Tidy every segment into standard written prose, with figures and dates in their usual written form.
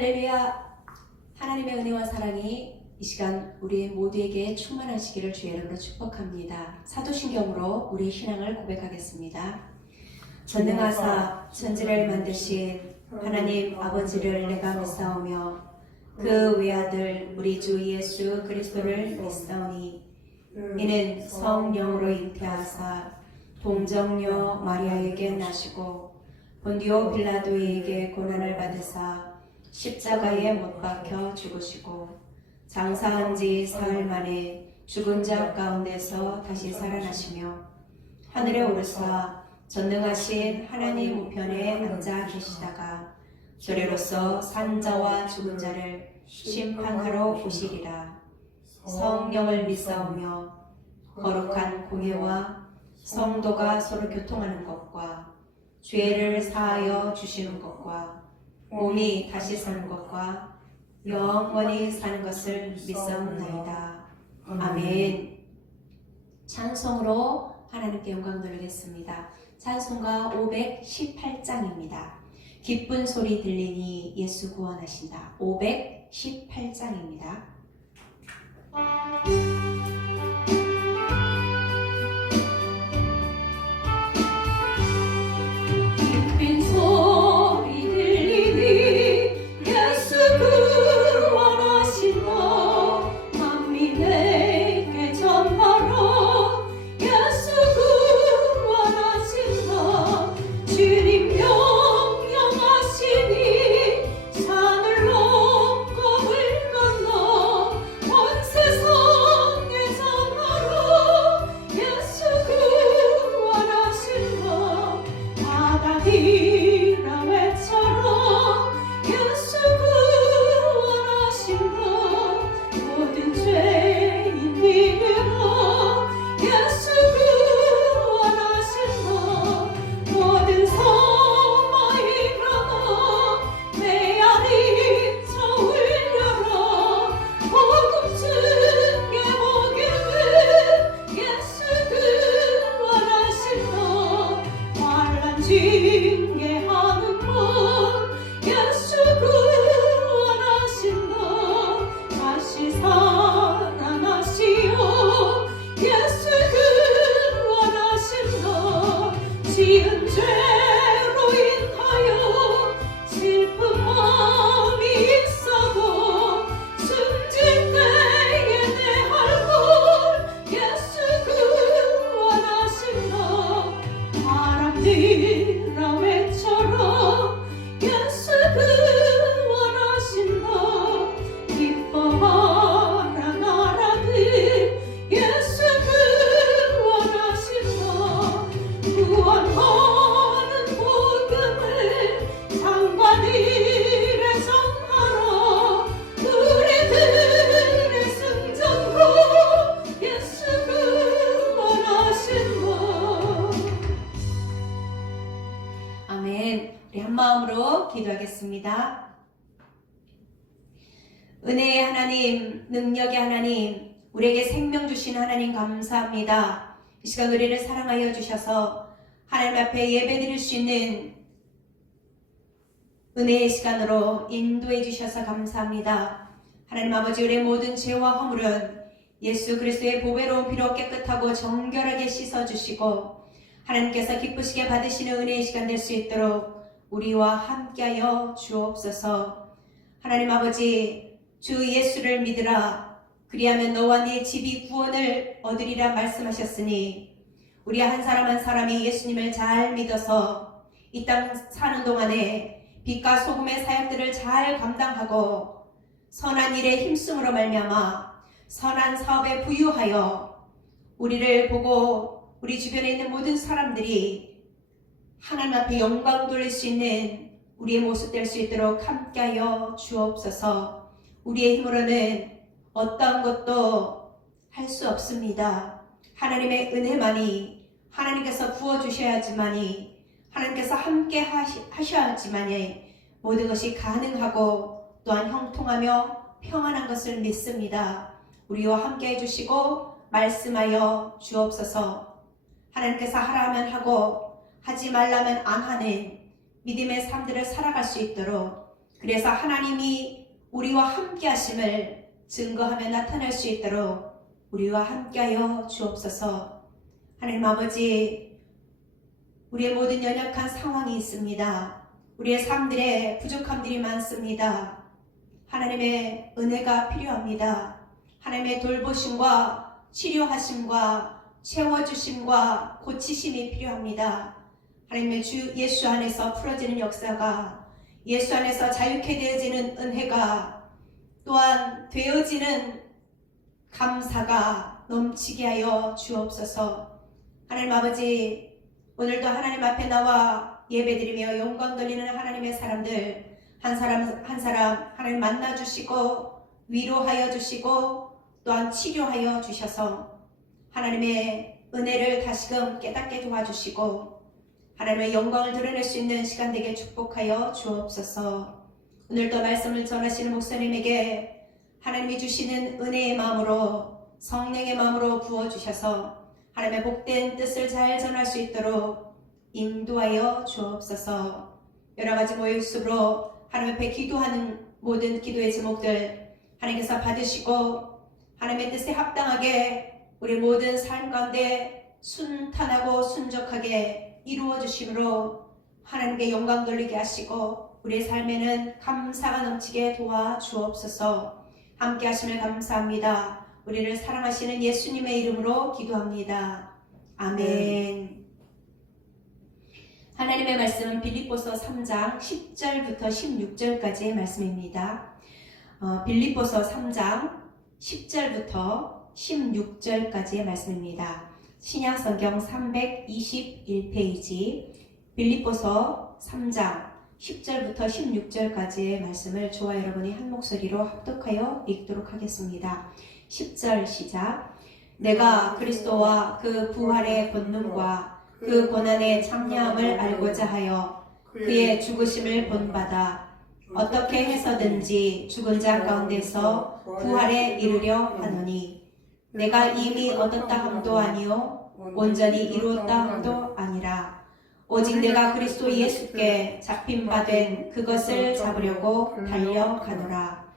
할렐루야. 하나님의 은혜와 사랑이 이 시간 우리 모두에게 충만하시기를 주의 이름으로 축복합니다. 사도신경으로 우리의 신앙을 고백하겠습니다. 전능하사 천지를 만드신 하나님 아버지를 내가 믿사오며 그 외아들 우리 주 예수 그리스도를 믿사오니 이는 성령으로 잉태하사 동정녀 마리아에게 나시고 본디오 빌라도에게 고난을 받으사 십자가에 못 박혀 죽으시고 장사한 지 사흘 만에 죽은 자 가운데서 다시 살아나시며 하늘에 오르사 전능하신 하나님 우편에 앉아 계시다가 조례로서 산자와 죽은 자를 심판하러 오시리라. 성령을 믿사오며 거룩한 공예와 성도가 서로 교통하는 것과 죄를 사하여 주시는 것과 몸이 다시 사는 것과 영원히 사는 것을 믿사옵나이다. 아멘. 찬송으로 하나님께 영광 돌리겠습니다. 찬송가 518장입니다. 기쁜 소리 들리니 예수 구원하신다. 518장입니다. 기도하겠습니다. 은혜의 하나님, 능력의 하나님, 우리에게 생명 주신 하나님 감사합니다. 이 시간 우리를 사랑하여 주셔서 하나님 앞에 예배드릴 수 있는 은혜의 시간으로 인도해 주셔서 감사합니다. 하나님 아버지, 우리의 모든 죄와 허물은 예수 그리스도의 보배로운 피로 깨끗하고 정결하게 씻어주시고 하나님께서 기쁘시게 받으시는 은혜의 시간 될 수 있도록 우리와 함께하여 주옵소서. 하나님 아버지, 주 예수를 믿으라. 그리하면 너와 네 집이 구원을 얻으리라 말씀하셨으니 우리 한 사람 한 사람이 예수님을 잘 믿어서 이 땅 사는 동안에 빛과 소금의 사역들을 잘 감당하고 선한 일에 힘쓰므로 말미암아 선한 사업에 부유하여 우리를 보고 우리 주변에 있는 모든 사람들이 하나님 앞에 영광 돌릴 수 있는 우리의 모습 될 수 있도록 함께하여 주옵소서. 우리의 힘으로는 어떠한 것도 할 수 없습니다. 하나님의 은혜만이, 하나님께서 부어주셔야지만이, 하나님께서 함께 하셔야지만이 모든 것이 가능하고 또한 형통하며 평안한 것을 믿습니다. 우리와 함께 해주시고 말씀하여 주옵소서. 하나님께서 하라 하면 하고 하지 말라면 안 하는 믿음의 삶들을 살아갈 수 있도록 그래서 하나님이 우리와 함께 하심을 증거하며 나타날 수 있도록 우리와 함께하여 주옵소서. 하나님 아버지, 우리의 모든 연약한 상황이 있습니다. 우리의 삶들에 부족함들이 많습니다. 하나님의 은혜가 필요합니다. 하나님의 돌보심과 치료하심과 채워주심과 고치심이 필요합니다. 하나님의 주 예수 안에서 풀어지는 역사가, 예수 안에서 자유케 되어지는 은혜가, 또한 되어지는 감사가 넘치게 하여 주옵소서. 하나님 아버지, 오늘도 하나님 앞에 나와 예배드리며 영광 돌리는 하나님의 사람들 한 사람 한 사람 하나님 만나주시고 위로하여 주시고 또한 치료하여 주셔서 하나님의 은혜를 다시금 깨닫게 도와주시고 하나님의 영광을 드러낼 수 있는 시간 되게 축복하여 주옵소서. 오늘도 말씀을 전하시는 목사님에게 하나님이 주시는 은혜의 마음으로, 성령의 마음으로 부어주셔서 하나님의 복된 뜻을 잘 전할 수 있도록 인도하여 주옵소서. 여러가지 모습으로 하나님 앞에 기도하는 모든 기도의 제목들 하나님께서 받으시고 하나님의 뜻에 합당하게 우리 모든 삶 가운데 순탄하고 순적하게 이루어 주심으로 하나님께 영광 돌리게 하시고 우리의 삶에는 감사가 넘치게 도와주옵소서. 함께 하심을 감사합니다. 우리를 사랑하시는 예수님의 이름으로 기도합니다. 아멘. 하나님의 말씀은 빌립보서 3장 10절부터 16절까지의 말씀입니다. 빌립보서 3장 10절부터 16절까지의 말씀입니다. 신약성경 321페이지 빌립보서 3장 10절부터 16절까지의 말씀을 저와 여러분이 한 목소리로 합독하여 읽도록 하겠습니다. 10절 시작. 내가 그리스도와 그 부활의 권능과 그 고난의 참여함을 알고자 하여 그의 죽으심을 본받아 어떻게 해서든지 죽은 자 가운데서 부활에 이르려 하노니 내가 이미 얻었다 함도 아니요 온전히 이루었다 함도 아니라 오직 내가 그리스도 예수께 잡힌 바 된 그것을 잡으려고 달려가노라.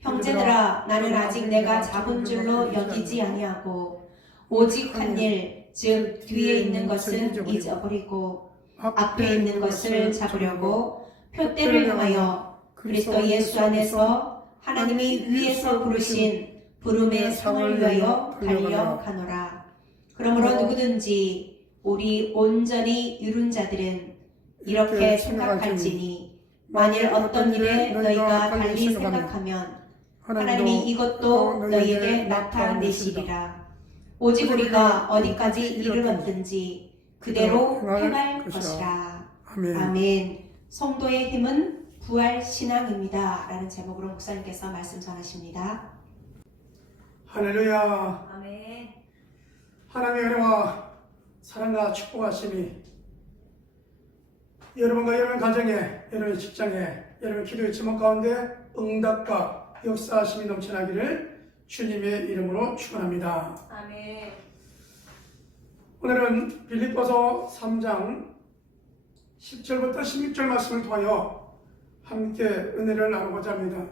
형제들아, 나는 아직 내가 잡은 줄로 여기지 아니하고 오직 한 일, 즉 뒤에 있는 것은 잊어버리고 앞에 있는 것을 잡으려고 표대를 향하여 그리스도 예수 안에서 하나님이 위에서 부르신 부름의 상을 위하여 달려가노라. 그러므로 누구든지 우리 온전히 이룬 자들은 이렇게 생각할지니 만일 어떤 일에 너희가 달리 생각하면 하나님이 이것도 너희에게 나타내시리라. 오직 우리가 어디까지 이르렀든지 그대로 행할 것이라. 아멘. 성도의 힘은 부활 신앙입니다. 라는 제목으로 목사님께서 말씀 전하십니다. 할렐루야. 아멘. 하나님의 은혜와 사랑과 축복하심이 여러분과 여러분 가정에, 여러분 직장에, 여러분 기도의 제목 가운데 응답과 역사하심이 넘쳐나기를 주님의 이름으로 축원합니다. 아멘. 오늘은 빌립보서 3장 10절부터 16절 말씀을 통하여 함께 은혜를 나누고자 합니다.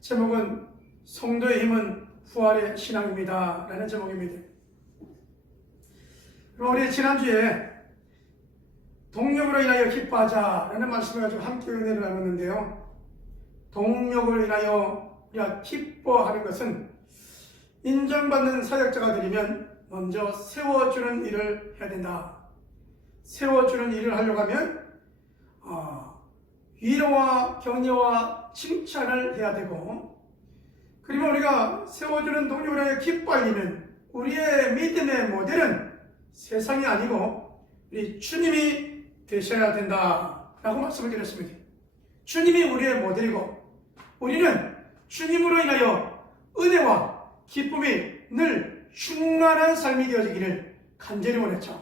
제목은 성도의 힘은 부활의 신앙입니다 라는 제목입니다. 우리 지난주에 동력으로 인하여 기뻐하자 라는 말씀을 가지고 함께 은혜를 나눴는데요. 동력을 인하여 우리가 기뻐하는 것은 인정받는 사역자가 되려면 먼저 세워주는 일을 해야 된다. 세워주는 일을 하려고 하면 위로와 격려와 칭찬을 해야 되고, 그리고 우리가 세워주는 동력을 인하여 기뻐하려면 우리의 믿음의 모델은 세상이 아니고 우리 주님이 되셔야 된다 라고 말씀을 드렸습니다. 주님이 우리의 모델이고 우리는 주님으로 인하여 은혜와 기쁨이 늘 충만한 삶이 되어지기를 간절히 원했죠.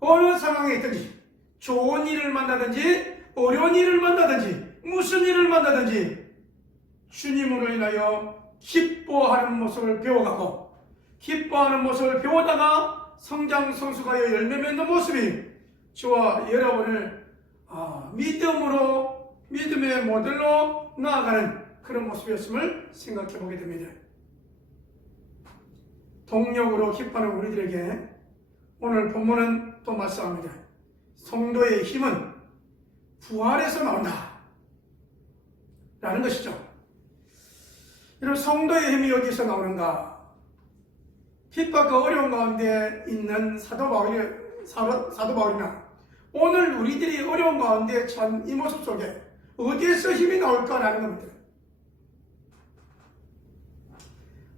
어느 상황에 있든지 좋은 일을 만나든지 어려운 일을 만나든지 무슨 일을 만나든지 주님으로 인하여 기뻐하는 모습을 배워가고 기뻐하는 모습을 배우다가 성장 성숙하여 열매 맺는 모습이 저와 여러분을 믿음으로 믿음의 모델로 나아가는 그런 모습이었음을 생각해 보게 됩니다. 동력으로 기뻐하는 우리들에게 오늘 본문은 또 말씀합니다. 성도의 힘은 부활에서 나온다 라는 것이죠. 이런 성도의 힘이 어디서 나오는가? 핍박과 어려운 가운데 있는 사도 바울이나 오늘 우리들이 어려운 가운데 참 이 모습 속에 어디에서 힘이 나올까라는 겁니다.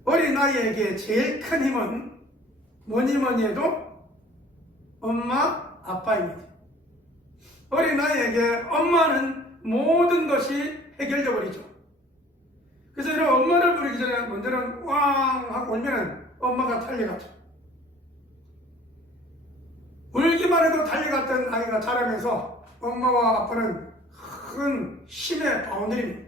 어린아이에게 제일 큰 힘은 뭐니 해도 엄마, 아빠입니다. 어린아이에게 엄마는 모든 것이 해결되어 버리죠. 그래서 이런 엄마를 부르기 전에 먼저는 왕 하고 울면 엄마가 달려갔죠. 울기만 해도 달려갔던 아이가 자라면서 엄마와 아빠는 큰 힘의 바운더리입니다.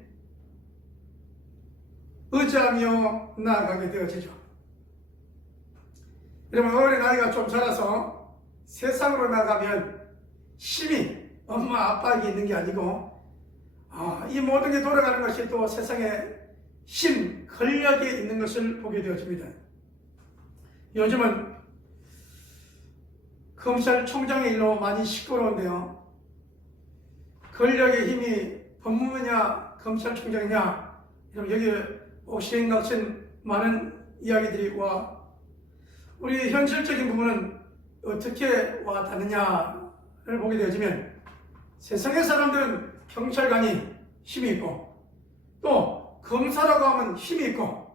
의지하며 나아가게 되어지죠. 여러분, 어린아이가 좀 자라서 세상으로 나가면 힘이 엄마 아빠에게 있는 게 아니고 이 모든 게 돌아가는 것이 또 세상에 힘, 권력에 있는 것을 보게 되어집니다. 요즘은 검찰총장의 일로 많이 시끄러운데요. 권력의 힘이 법무부냐 검찰총장이냐, 여기 옥신각신 많은 이야기들이 와 우리 현실적인 부분은 어떻게 와 닿느냐를 보게 되어지면 세상의 사람들은 경찰관이 힘이 있고 또 검사라고 하면 힘이 있고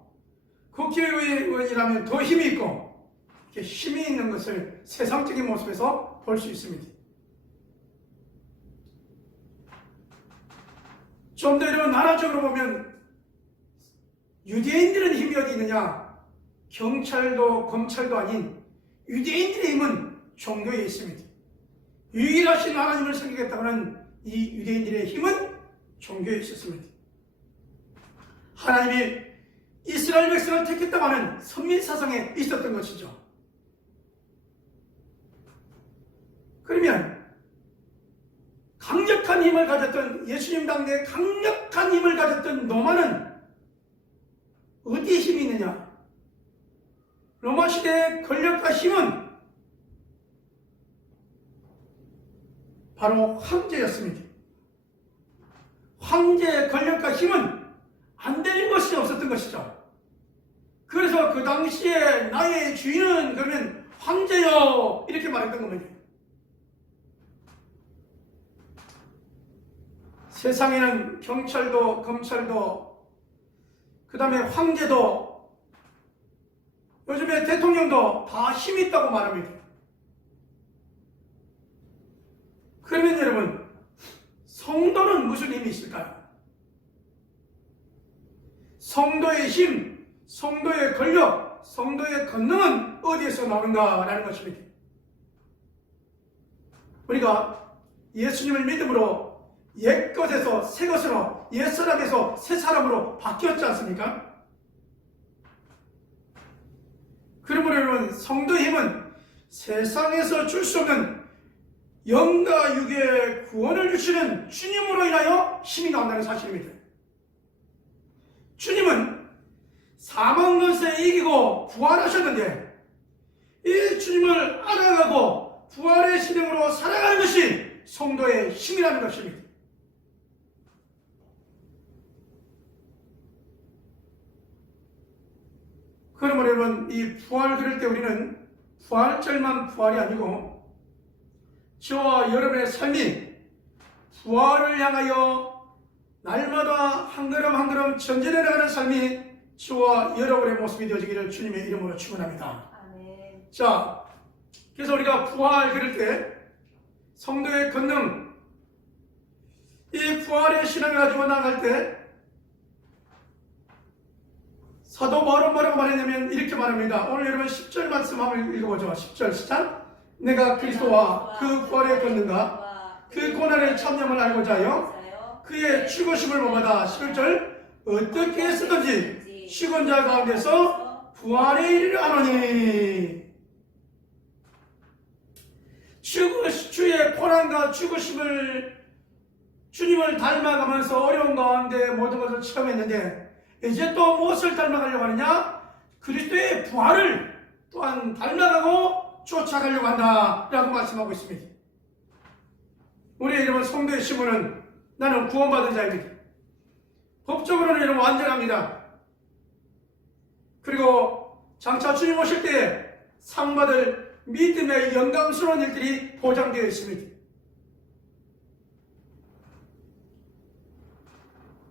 국회의원이라면 더 힘이 있고 이렇게 힘이 있는 것을 세상적인 모습에서 볼 수 있습니다. 좀 더 이런 나라적으로 보면 유대인들은 힘이 어디 있느냐? 경찰도 검찰도 아닌 유대인들의 힘은 종교에 있습니다. 유일하신 하나님을 섬기겠다는 이 유대인들의 힘은 종교에 있었습니다. 하나님이 이스라엘 백성을 택했다고 하는 선민사상에 있었던 것이죠. 그러면 강력한 힘을 가졌던 예수님 당대에 강력한 힘을 가졌던 로마는 어디에 힘이 있느냐? 로마 시대의 권력과 힘은 바로 황제였습니다. 황제의 권력과 힘은 안 되는 것이 없었던 것이죠. 그래서 그 당시에 나의 주인은 그러면 황제요 이렇게 말했던 겁니다. 세상에는 경찰도 검찰도 그 다음에 황제도 요즘에 대통령도 다 힘이 있다고 말합니다. 그러면 여러분, 성도는 무슨 힘이 있을까요? 성도의 힘, 성도의 권력, 성도의 권능은 어디에서 나오는가라는 것입니다. 우리가 예수님을 믿음으로 옛것에서 새것으로, 옛사람에서 새사람으로 바뀌었지 않습니까? 그러므로 여러분, 성도의 힘은 세상에서 줄 수 없는 영과 육의 구원을 주시는 주님으로 인하여 힘이 나온다는 사실입니다. 주님은 사망 것에 이기고 부활하셨는데 이 주님을 알아가고 부활의 신앙으로 살아가는 것이 성도의 힘이라는 것입니다. 그러므로 여러분, 이 부활 그럴 때 우리는 부활절만 부활이 아니고 저와 여러분의 삶이 부활을 향하여 날마다 한 걸음 한 걸음 전진해 나가는 삶이 저와 여러분의 모습이 되어지기를 주님의 이름으로 축원합니다. 아멘. 자, 그래서 우리가 부활 그럴 때 성도의 권능, 이 부활의 신앙을 가지고 나아갈 때 사도 바울은 뭐라고 말했냐면 이렇게 말합니다. 오늘 여러분 10절 말씀 한번 읽어보죠. 10절 시작. 내가 그리스도와 그 부활의 권능과 그 고난의 참념을 알고자 하여 그의 죽으심을 본받아 11절 어떻게 해서든지 죽은 자 가운데서 부활에 이르려 하노니. 주의 고난과 죽으심을 주님을 닮아가면서 어려운 가운데 모든 것을 체험했는데 이제 또 무엇을 닮아가려고 하느냐? 그리스도의 부활을 또한 닮아가고 쫓아가려고 한다라고 말씀하고 있습니다. 우리의 이름은 성도의 시문은 나는 구원받은 자입니다. 법적으로는 이름 완전합니다. 그리고 장차 주님 오실 때 상 받을 믿음의 영광스러운 일들이 보장되어 있습니다.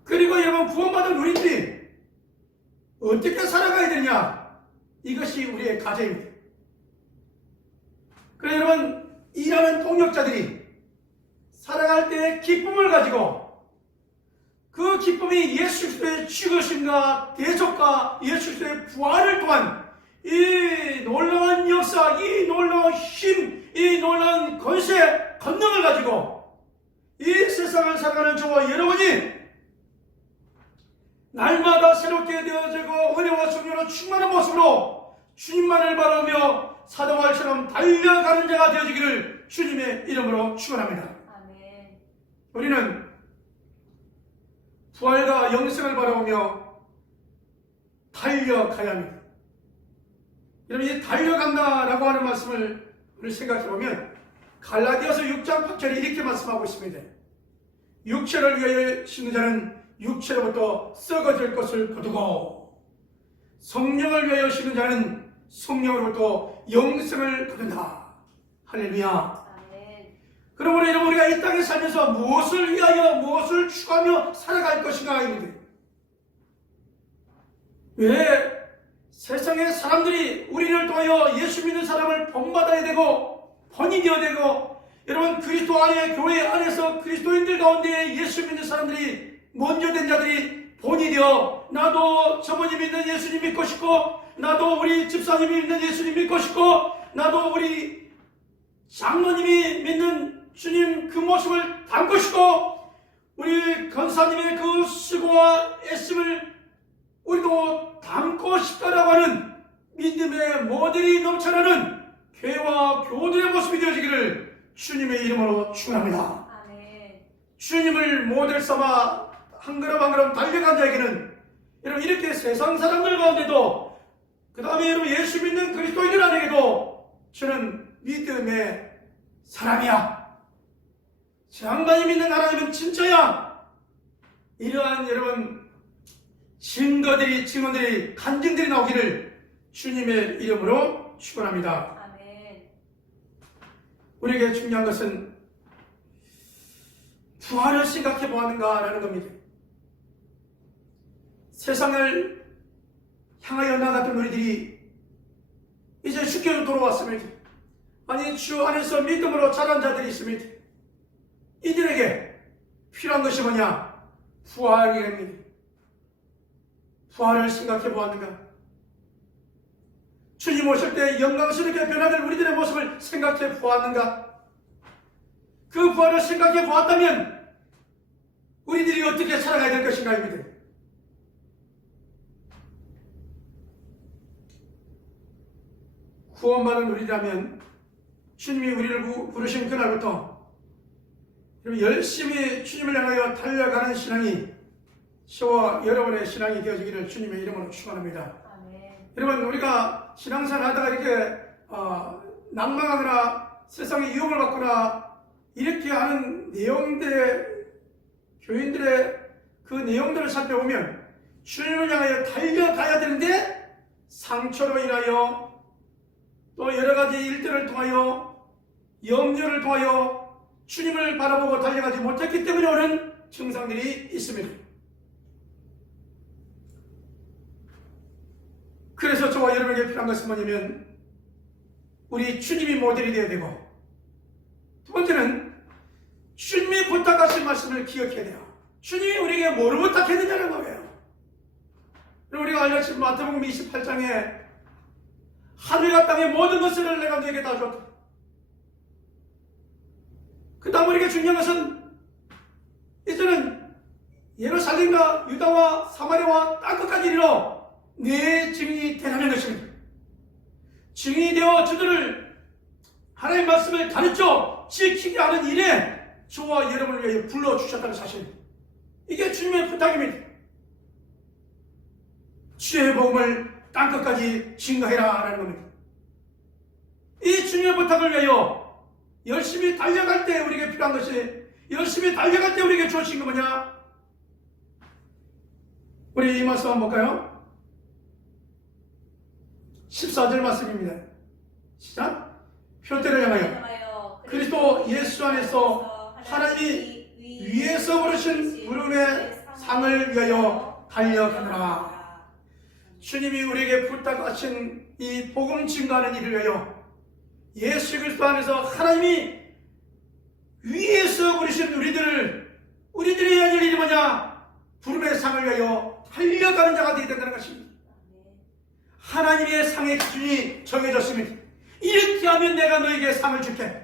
그리고 여러분, 구원받은 우리들이 어떻게 살아가야 되냐? 이것이 우리의 과제입니다. 그래서 여러분, 일하는 동력자들이 살아갈 때의 기쁨을 가지고 그 기쁨이 예수 그리스도의 죽으심과 대속과 예수 그리스도의 부활을 통한 이 놀라운 역사, 이 놀라운 힘, 이 놀라운 권세, 권능을 가지고 이 세상을 살아가는 저와 여러분이 날마다 새롭게 되어지고 은혜와 성령으로 충만한 모습으로 주님만을 바라보며 사도바울처럼 달려가는 자가 되어지기를 주님의 이름으로 축원합니다. 아멘. 우리는 부활과 영생을 바라보며 달려가야 합니다. 여러분, 이 달려간다라고 하는 말씀을 우리 생각해보면 갈라디아서 6장 8절에 이렇게 말씀하고 있습니다. 육체를 위하여 심는 자는 육체로부터 썩어질 것을 거두고 성령을 위하여 심는 자는 성령으로부터 영생을 거둔다. 할렐루야. 아멘. 그러므로 여러분, 우리가 이 땅에 살면서 무엇을 위하여 무엇을 추구하며 살아갈 것인가 입니다. 왜 세상의 사람들이 우리를 통하여 예수 믿는 사람을 본받아야 되고 본이 되어야 되고, 여러분, 그리스도 안에 교회 안에서 그리스도인들 가운데 예수 믿는 사람들이 먼저 된 자들이 본이 되어 나도 저분이 믿는 예수님 믿고 싶고, 나도 우리 집사님이 믿는 예수님 믿고 싶고, 나도 우리 장로님이 믿는 주님 그 모습을 닮고 싶고, 우리 권사님의 그 수고와 애씀을 우리도 닮고 싶다라고 하는 믿음의 모델이 넘쳐나는 교회와 교우들의 모습이 되어지기를 주님의 이름으로 축원합니다. 아멘. 주님을 모델 삼아 한 걸음 한 걸음 달려간 자에게는 여러분, 이렇게 세상 사람들 가운데도, 그 다음에 여러분 예수 믿는 그리스도인들 안에게도 저는 믿음의 사람이야, 저 양반이 믿는 하나님은 진짜야, 이러한 여러분 증언들이 간증들이 나오기를 주님의 이름으로 축원합니다. 아멘. 우리에게 중요한 것은 부활을 생각해 보았는가라는 겁니다. 세상을 향하여 나갔던 우리들이 이제 주께로 돌아왔습니다. 아니, 주 안에서 믿음으로 자란 자들이 있습니다. 이들에게 필요한 것이 뭐냐? 부활입니다. 부활을 생각해 보았는가? 주님 오실 때 영광스럽게 변화될 우리들의 모습을 생각해 보았는가? 그 부활을 생각해 보았다면 우리들이 어떻게 살아가야 될 것인가입니다. 구원받은 우리라면 주님이 우리를 부르신 그날부터 열심히 주님을 향하여 달려가는 신앙이 저와 여러분의 신앙이 되어지기를 주님의 이름으로 축원합니다. 아멘. 여러분, 우리가 신앙생활 하다가 이렇게 낭망하거나 세상에 유혹을 받거나 이렇게 하는 내용들의, 교인들의 그 내용들을 살펴보면 주님을 향하여 달려가야 되는데 상처로 인하여 또 여러 가지 일들을 통하여 염려를 통하여 주님을 바라보고 달려가지 못했기 때문에 오는 증상들이 있습니다. 그래서 저와 여러분에게 필요한 것은 뭐냐면 우리 주님이 모델이 되어야 되고, 두 번째는 주님이 부탁하신 말씀을 기억해야 돼요. 주님이 우리에게 뭘 부탁했느냐는 거예요. 우리가 알려진 마태복음 28장에 하늘과 땅의 모든 것을 내가 너에게 다 줬다. 그 다음 우리에게 중요한 것은 이제는 예루살렘과 유다와 사마리아와 땅끝까지 이르러 내 증인이 되라는 것입니다. 증인이 되어 저들을 하나님의 말씀을 가르쳐 지키게 하는 일에 저와 여러분을 위해 불러주셨다는 사실, 이게 주님의 부탁입니다. 주의 복음을 땅끝까지 증거해라 라는 겁니다. 이 주님의 부탁을 위하여 열심히 달려갈 때 우리에게 필요한 것이, 열심히 달려갈 때 우리에게 주어진 거 뭐냐? 우리 이 말씀 한번 볼까요? 14절 말씀입니다. 시작. 표대를 향하여 그리스도 예수 안에서 하나님이 위에서 부르신 부름의 상을 위하여 달려가노라. 주님이 우리에게 부탁하신 이 복음 증거하는 일을 위하여 예수 그리스도 안에서 하나님이 위에서 부르신 우리들이 해야 할 일이 뭐냐? 부름의 상을 위하여 달려가는 자가 되어야 된다는 것입니다. 하나님의 상의 기준이 정해졌습니다. 이렇게 하면 내가 너에게 상을 줄게.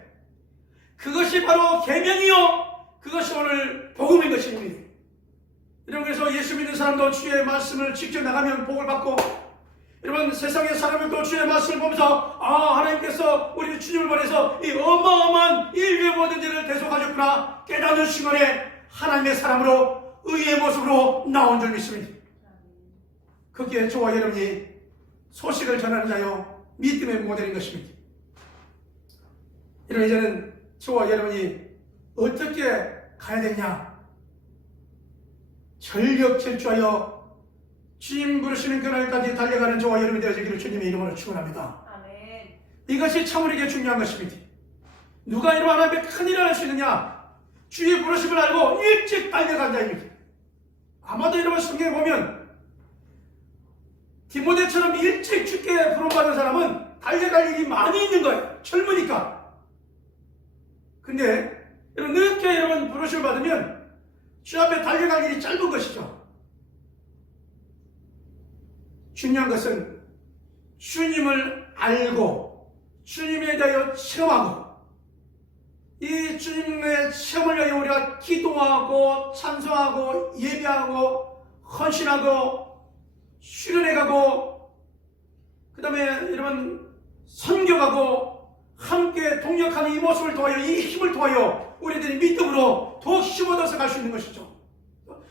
그것이 바로 계명이요, 그것이 오늘 복음인 것입니다. 여러분, 그래서 예수 믿는 사람도 주의 말씀을 직접 나가면 복을 받고, 여러분 세상의 사람들도 주의 말씀을 보면서 하나님께서 우리 주님을 보내서 이 어마어마한 인류의 모든 일을 대속하셨구나 깨닫는 시간에 하나님의 사람으로 의의 모습으로 나온 줄 믿습니다. 그게 저와 여러분이 소식을 전하는 자요 믿음의 모델인 것입니다. 여러분, 이제는 저와 여러분이 어떻게 가야 되냐? 전력질주하여 주님 부르시는 그날까지 달려가는 저와 여러분이 되어지기를 주님의 이름으로 축원합니다. 아멘. 이것이 참 우리에게 중요한 것입니다. 누가 이런 하나님의 큰 일을 할 수 있느냐? 주의 부르심을 알고 일찍 달려간 자입니다. 아마도 여러분 성경에 보면 디모데처럼 일찍 주께 부름받은 사람은 달려갈 일이 많이 있는 거예요. 젊으니까. 근데 여러분 늦게 여러분 부르심을 받으면 주 앞에 달려갈 일이 짧은 것이죠. 중요한 것은 주님을 알고 주님에 대하여 체험하고, 이 주님의 체험을 위하여 우리가 기도하고 찬송하고 예배하고 헌신하고 수련해가고, 그 다음에 여러분 선교가고 함께 동력하는 이 모습을 통하여, 이 힘을 통하여 우리들이 믿음으로 더욱 힘 얻어서 갈 수 있는 것이죠.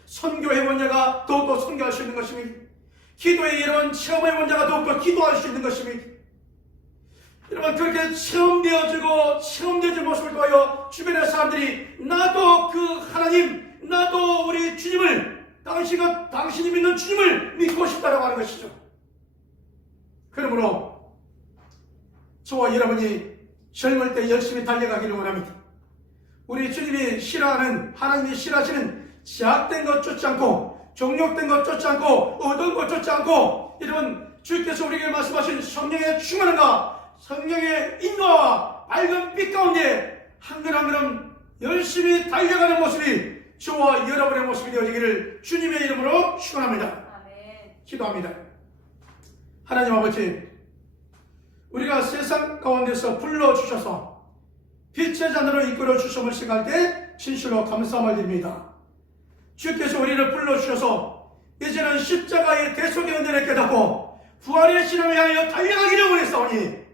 선교해본 자가 더욱더 선교할 수 있는 것입니다. 기도의 이런 체험해본 자가 더욱더 기도할 수 있는 것입니다. 여러분, 그렇게 체험되어지고 체험되어진 모습을 통하여 주변의 사람들이 나도 그 하나님, 나도 우리 주님을, 당신이 믿는 주님을 믿고 싶다라고 하는 것이죠. 그러므로 저와 여러분이 젊을 때 열심히 달려가기를 원합니다. 우리 주님이 싫어하는, 하나님이 싫어하시는 제약된 것 쫓지 않고, 종욕된 것 쫓지 않고, 얻은 것 쫓지 않고, 이런 주께서 우리에게 말씀하신 성령의 충만함과 성령의 인도와 밝은 빛 가운데 한 걸음 한 걸음 열심히 달려가는 모습이 저와 여러분의 모습이 되어지기를 주님의 이름으로 축원합니다. 기도합니다. 하나님 아버지, 우리가 세상 가운데서 불러주셔서 빛의 잔으로 이끌어 주심을 생각할 때 진실로 감사함을 드립니다. 주께서 우리를 불러주셔서 이제는 십자가의 대속의 은혜를 깨닫고 부활의 신앙을 향하여 달려가기를 원했사오니,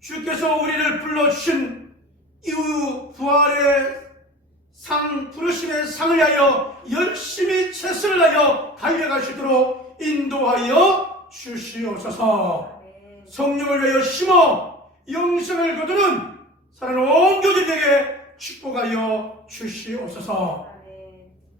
주께서 우리를 불러주신 이후 부활의 상, 부르심의 상을 위하여 열심히 최선을 다하여 달려갈 수 있도록 인도하여 주시옵소서. 성령을 위하여 심어 영생을 거두는 살아온 교주들에게 축복하여 주시옵소서.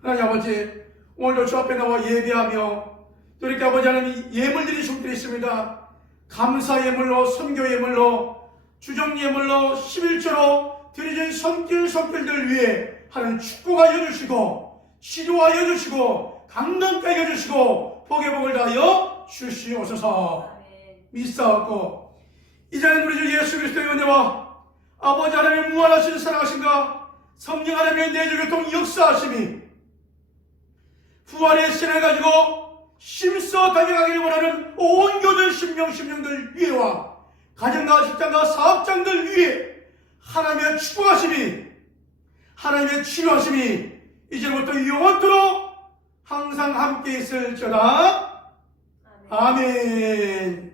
하나님 아버지, 오늘도 주 앞에 나와 예배하며 또 이렇게 아버지 하나님 예물들이 준비되어 있습니다. 감사 예물로, 선교 예물로, 주정 예물로, 11조로 드려진 손길들 위해 하나님 축복하여 주시고 치료하여 주시고 강건케 하여 주시고 복의 복을 다하여 주시옵소서. 믿사옵고 이제는 우리 주 예수 그리스도의 은혜와 아버지 하나님의 무한하신 사랑하신가 성령 하나님의 내주 교통 역사하심이 부활의 신을 가지고 심써 달려가기를 원하는 온 교들 심령들 위에와 가정과 직장과 사업장들 위에 하나님의 축복하심이, 하나님의 치료하심이 이제부터 영원토록 항상 함께 있을지어다. 아멘.